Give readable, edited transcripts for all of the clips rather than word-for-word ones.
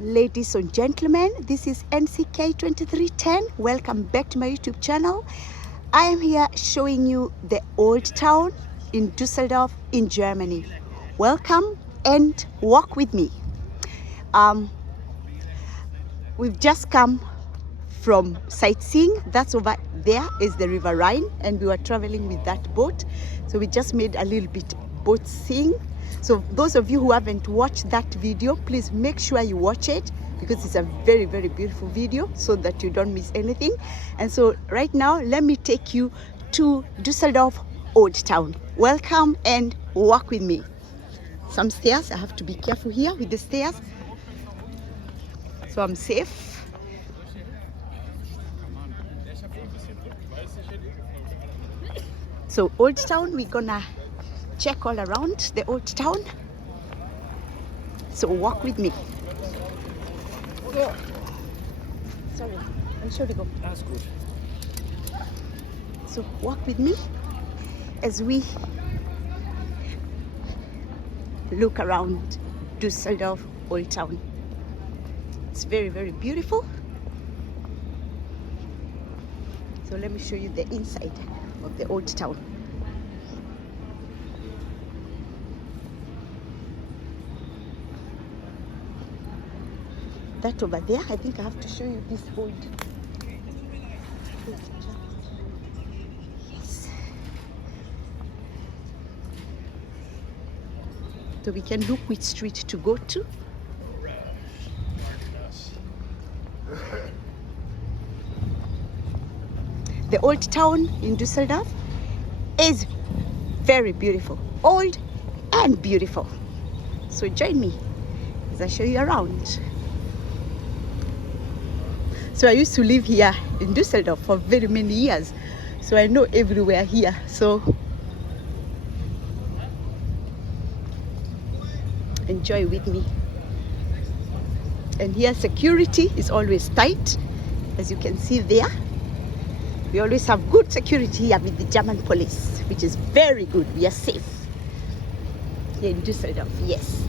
Ladies and gentlemen, this is NCK2310. Welcome back to my YouTube channel. I am here showing you the old town in Düsseldorf in Germany. Welcome and walk with me. We've just come from sightseeing. That's over there is the River Rhine, and we were traveling with that boat. So we just made a little bit boat seeing. So those of you who haven't watched that video, please make sure you watch it because it's a very, very beautiful video so that you don't miss anything. And so right now, let me take you to Düsseldorf Old Town. Welcome and walk with me. Some stairs, I have to be careful here with the stairs. So I'm safe. So Old Town, we're gonna check all around the old town. So walk with me. Yeah. Sorry, I'm sure to go. That's good. So walk with me as we look around Düsseldorf Old Town. It's very, very beautiful. So let me show you the inside of the old town. That over there, I think I have to show you this old. Yes. So we can look which street to go to. The old town in Düsseldorf is very beautiful, old and beautiful. So join me as I show you around. So I used to live here in Düsseldorf for very many years. So I know everywhere here. So enjoy with me. And here security is always tight, as you can see there. We always have good security here with the German police, which is very good. We are safe here in Düsseldorf, yes.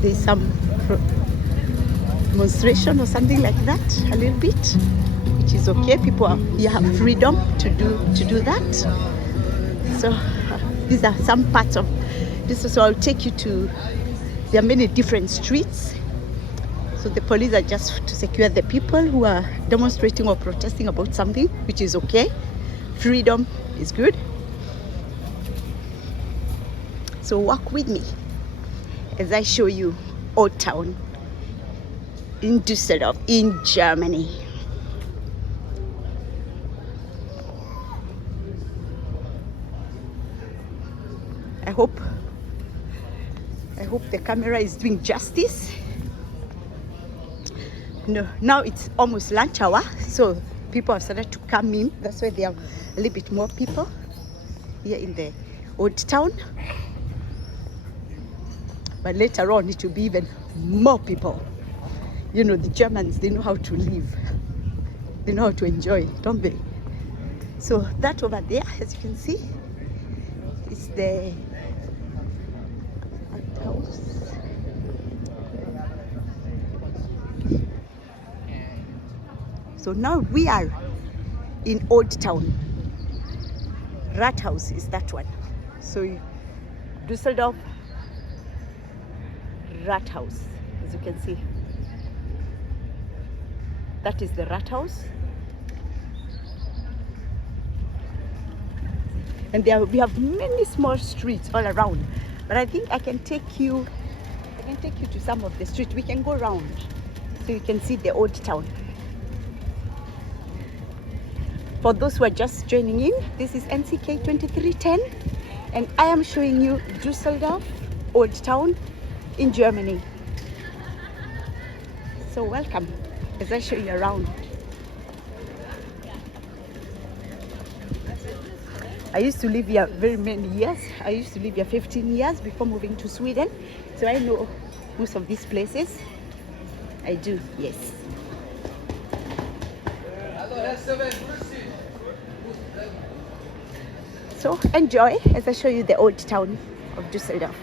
There's some demonstration or something like that, a little bit, which is okay. People you have freedom to do that. So these are some parts of this. So I'll take you to. There are many different streets. So the police are just to secure the people who are demonstrating or protesting about something, which is okay. Freedom is good. So walk with me as I show you Old Town in Düsseldorf in Germany. I hope the camera is doing justice. No, now it's almost lunch hour, so people have started to come in. That's why there are a little bit more people here in the Old Town. But later on, it will be even more people. You know, the Germans, they know how to live. They know how to enjoy, don't they? So that over there, as you can see, is the house. So now we are in Old Town. Rathaus is that one. So Düsseldorf Rathaus, as you can see. That is the Rathaus. And there we have many small streets all around. But I think I can take you to some of the streets. We can go around so you can see the old town. For those who are just joining in, this is NCK2310 and I am showing you Düsseldorf Old Town in Germany. So welcome as I show you around. I used to live here very many years. I used to live here 15 years before moving to Sweden. So I know most of these places. I do, yes. So enjoy as I show you the old town of Düsseldorf.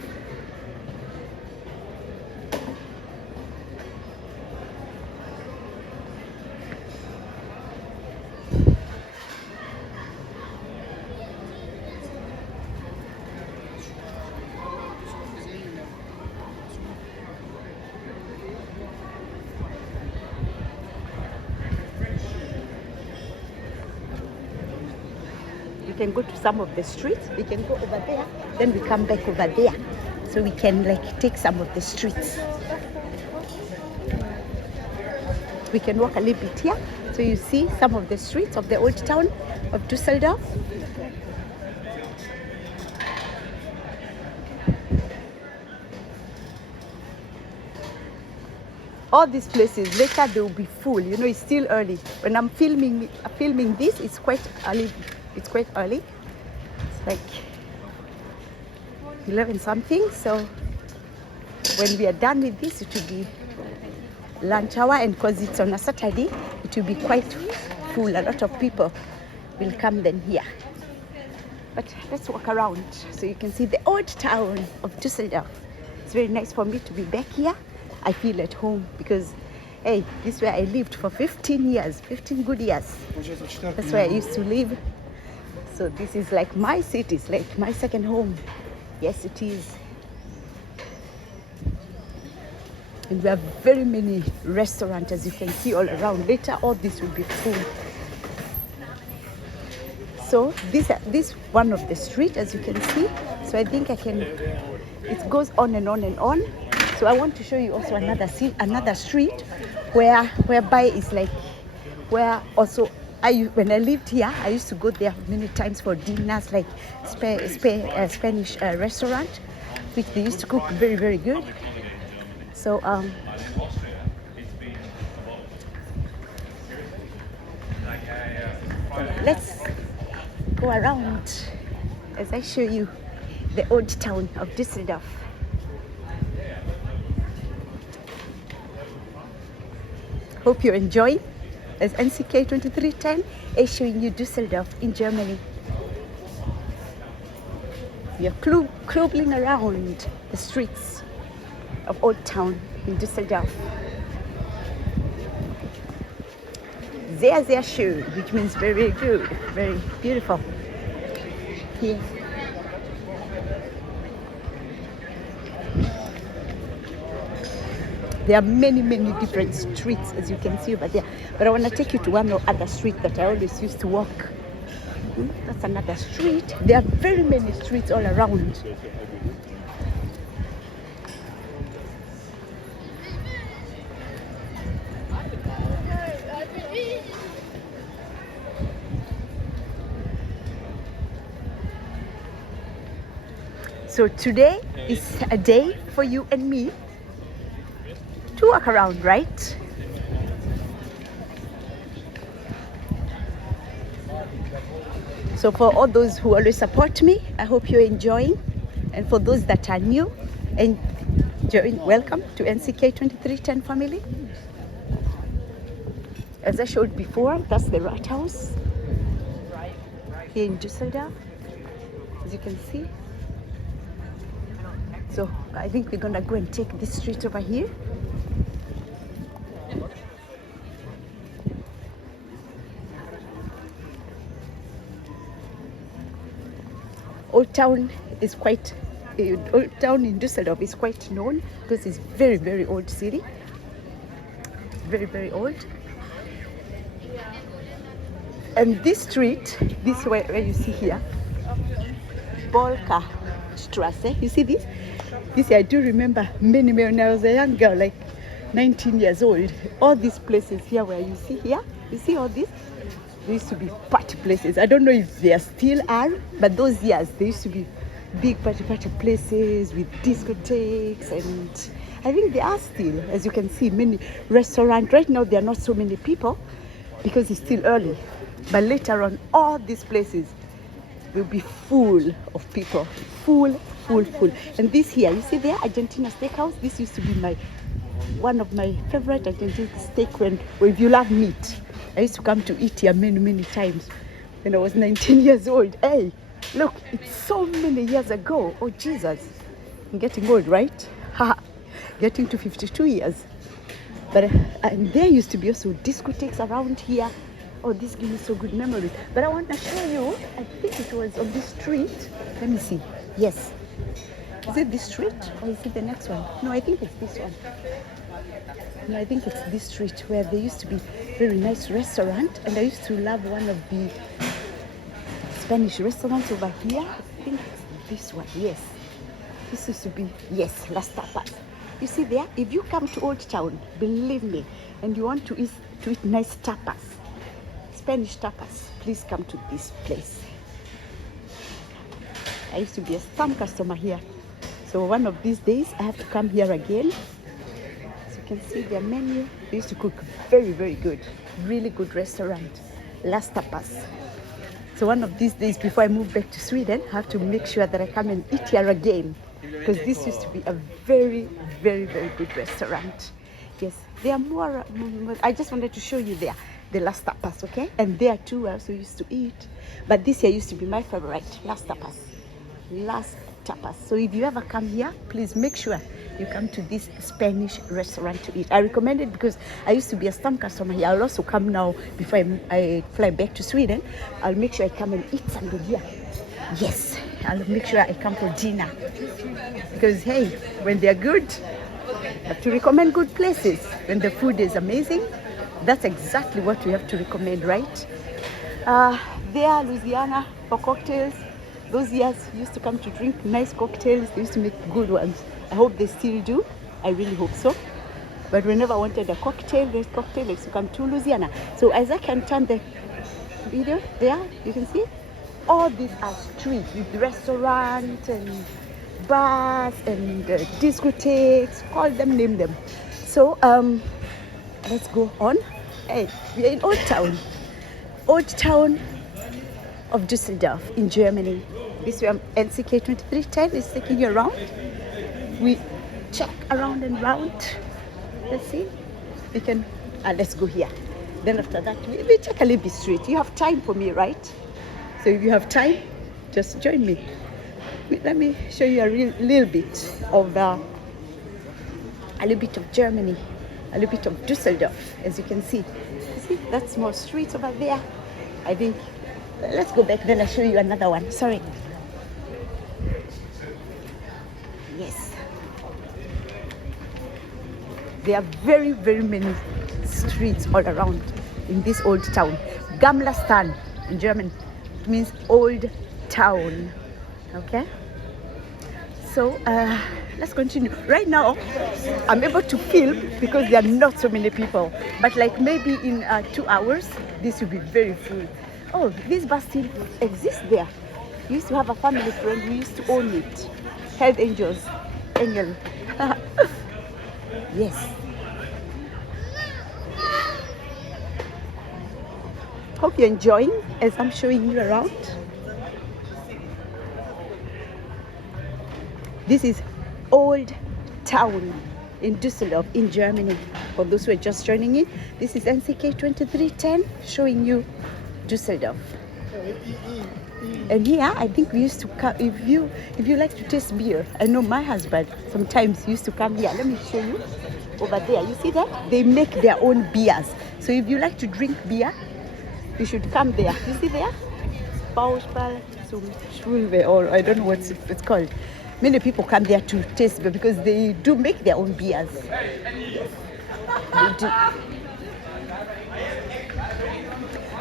We can go to some of the streets. We can go over there, then we come back over there. So we can like take some of the streets. We can walk a little bit here. So you see some of the streets of the old town of Düsseldorf. All these places, later they will be full. You know, it's still early. When I'm filming this, it's quite early. It's quite early. It's like 11 something. So when we are done with this, it will be lunch hour, and because it's on a Saturday, it will be quite full. A lot of people will come then here. But let's walk around so you can see the old town of Düsseldorf. It's very nice for me to be back here. I feel at home because, hey, this is where I lived for 15 years, 15 good years. That's where I used to live. So this is like my city, it's like my second home. Yes, it is. And we have very many restaurants, as you can see all around. Later, all this will be full. So this one of the street, as you can see. So I think it goes on and on and on. So I want to show you also another street whereby it's like where also when I lived here, I used to go there many times for dinners, like Spanish restaurant, which they used to cook very, very good. So let's go around as I show you the old town of Düsseldorf. Hope you're enjoying as NCK 2310 is showing you Düsseldorf in Germany. We are cruising around the streets of Old Town in Düsseldorf. Sehr, sehr schön, which means very, very good, very beautiful. Here. There are many, many different streets, as you can see over there. But I want to take you to one other street that I always used to walk. That's another street. There are very many streets all around. So today is a day for you and me to walk around, right? So for all those who always support me, I hope you're enjoying. And for those that are new, welcome to NCK 2310 family. As I showed before, that's the Rathaus here in Düsseldorf, as you can see. So I think we're gonna go and take this street over here. Old Town in Düsseldorf is quite known because it's very, very old city. Very, very old. And this street, this where you see here, Bolka Strasse, you see this? This I do remember many when I was a young girl, like 19 years old. All these places here where you see here, you see all this? There used to be party places. I don't know if there still are, but those years there used to be big party places with discotheques, and I think there are still, as you can see, many restaurants. Right now there are not so many people because it's still early, but later on all these places will be full of people, full. And this here, you see there, Argentina Steakhouse, this used to be my one of my favorite Argentine steak when if you love meat. I used to come to eat here many times when I was 19 years old. Hey, look, it's so many years ago. Oh, Jesus. I'm getting old, right? Getting to 52 years. But and there used to be also discotheques around here. Oh, this gives me so good memories. But I want to show you, I think it was on this street. Let me see. Yes. Is it this street or is it the next one? No, I think it's this one. No, I think it's this street where there used to be very nice restaurant, and I used to love one of the Spanish restaurants over here. I think it's this one. Yes. This used to be, yes, Las Tapas. You see there, if you come to Old Town, believe me, and you want to eat nice tapas, Spanish tapas, please come to this place. I used to be a stamp customer here. So one of these days, I have to come here again. As you can see their menu, they used to cook very good, really good restaurant, Las Tapas. So one of these days, before I move back to Sweden, I have to make sure that I come and eat here again, because this used to be a very good restaurant. Yes, there are more. I just wanted to show you there, the Las Tapas, okay? And there too, I also used to eat. But this here used to be my favorite, Las Tapas. Las Tapas. So if you ever come here, please make sure you come to this Spanish restaurant to eat. I recommend it because I used to be a stamp customer here. I'll also come now before I fly back to Sweden. I'll make sure I come and eat something here. Yes, I'll make sure I come for dinner. Because hey, when they're good, I have to recommend good places. When the food is amazing, that's exactly what we have to recommend, right? There, Louisiana, for cocktails. Those years used to come to drink nice cocktails. They used to make good ones. I hope they still do. I really hope so. But whenever I wanted a cocktail, I used to come to Louisiana. So as I can turn the video there, you can see all these are streets with restaurants and bars and discotheques. Call them, name them. So let's go on. Hey, we are in Old Town. Old Town of Düsseldorf in Germany. This way NCK 2310 is taking you around. We check around and round. Let's see. We can, let's go here. Then after that, we check a little bit straight. You have time for me, right? So if you have time, just join me. Let me show you a little bit of Germany, a little bit of Düsseldorf, as you can see. You see, that's more streets over there. I think, let's go back, then I'll show you another one. Sorry. Yes. There are very many streets all around in this old town. Gamla in German means old town. Okay? So let's continue. Right now, I'm able to film because there are not so many people. But like maybe in 2 hours, this will be very full. Oh, this bus still exists there. We used to have a family friend who used to own it. Health Angels. Angel. Yes. Hope you're enjoying as I'm showing you around. This is Old Town in Düsseldorf in Germany. For those who are just joining in, this is NCK 2310 showing you Düsseldorf. And here, I think we used to come, if you like to taste beer, I know my husband sometimes used to come here. Let me show you over there. You see that? They make their own beers. So if you like to drink beer, you should come there. You see there? Bauspal zum Schwulwe, or I don't know what it's called. Many people come there to taste beer because they do make their own beers. Yes, they do.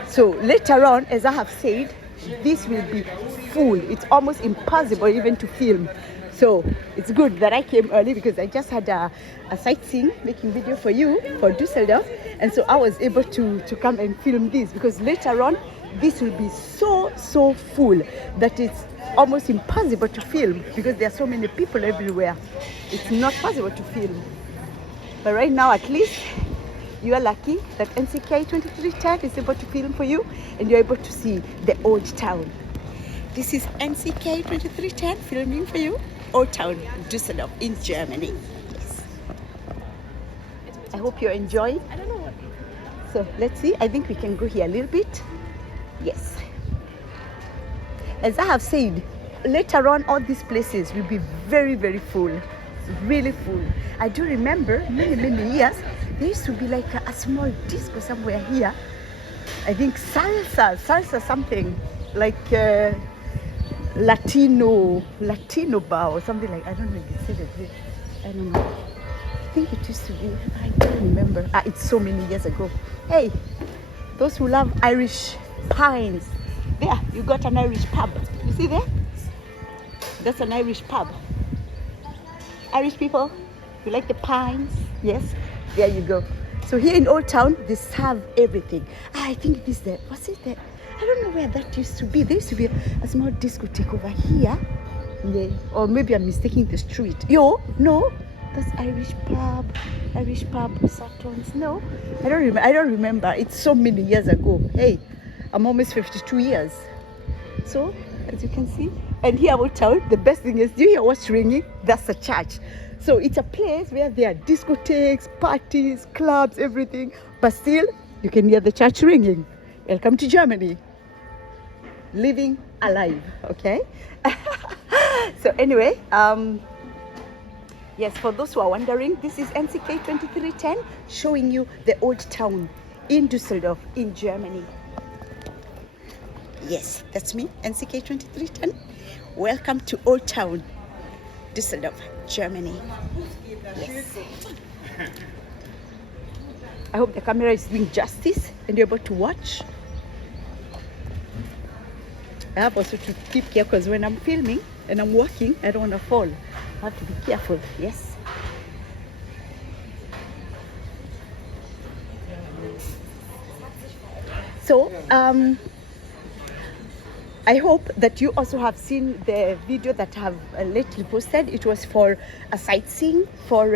So later on, as I have said, this will be full. It's almost impossible even to film. So it's good that I came early because I just had a sightseeing, making video for you, for Düsseldorf. And so I was able to come and film this because later on, this will be so full that it's almost impossible to film because there are so many people everywhere. It's not possible to film. But right now, at least, you are lucky that NCK 2310 is able to film for you and you're able to see the old town. This is NCK 2310 filming for you, Old Town, Düsseldorf in Germany. Yes. hope you're enjoying. I don't know what. So let's see. I think we can go here a little bit. Yes. As I have said, later on, all these places will be very, very full. Really full. I do remember many years, there used to be like a small disco somewhere here. I think salsa something like Latino bar or something like, I don't know if you said it. I don't know. I think it used to be, I don't remember. It's so many years ago. Hey, those who love Irish pines, there, you got an Irish pub. You see there? That's an Irish pub. Irish people, you like the pines? Yes, there you go. So here in Old Town, they serve everything. I think this there, was it there? I don't know where that used to be. There used to be a small discotheque over here. Yeah. Or maybe I'm mistaking the street. No, that's Irish pub, Saturn's. No, I don't remember. It's so many years ago. Hey, I'm almost 52 years. So, as you can see, and here Old Town, the best thing is, do you hear what's ringing? That's a church. So it's a place where there are discotheques, parties, clubs, everything, but still you can hear the church ringing. Welcome to Germany. Living alive, okay? So anyway, yes, for those who are wondering, this is NCK 2310 showing you the Old Town in Düsseldorf in Germany. Yes, that's me, NCK 2310. Welcome to Old Town, Düsseldorf, Germany. Yes. I hope the camera is doing justice and you're able to watch. I have also to keep care because when I'm filming and I'm walking, I don't want to fall. I have to be careful, yes. So, I hope that you also have seen the video that I have lately posted. It was for a sightseeing for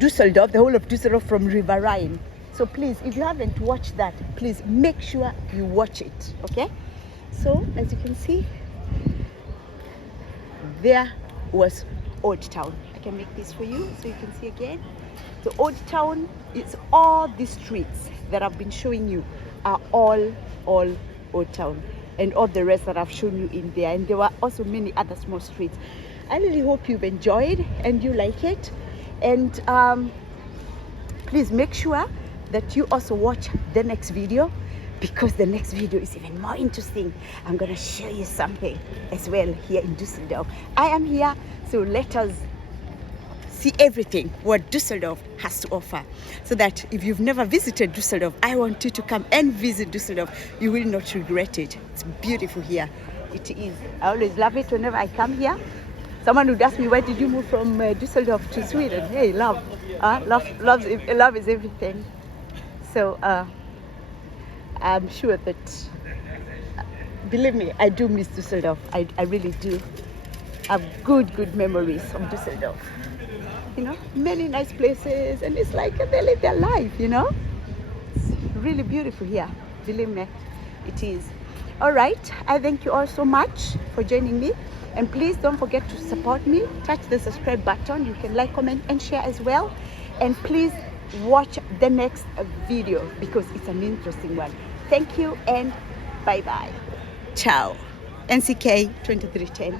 Düsseldorf, the whole of Düsseldorf from River Rhine. So please, if you haven't watched that, please make sure you watch it, okay? So as you can see, there was Old Town. I can make this for you so you can see again. So Old Town, it's all these streets that I've been showing you are all Old Town, and all the rest that I've shown you in there, and there were also many other small streets. I really hope you've enjoyed and you like it, and please make sure that you also watch the next video, because the next video is even more interesting. I'm gonna show you something as well here in Düsseldorf. I am here, so let us see everything what Düsseldorf has to offer, so that if you've never visited Düsseldorf, I want you to come and visit Düsseldorf. You will not regret it. It's beautiful here. It is. I always love it whenever I come here. Someone would ask me, why did you move from Düsseldorf to Sweden? Hey, love. Love is everything. So I'm sure that, believe me, I do miss Düsseldorf. I really do. I have good memories of Düsseldorf. You know, many nice places, and it's like they live their life, you know. It's really beautiful here, believe me, it is. All right, I thank you all so much for joining me, and please don't forget to support me. Touch the subscribe button. You can like, comment, and share as well, and please watch the next video because it's an interesting one. Thank you and bye bye. Ciao. NCK 2310.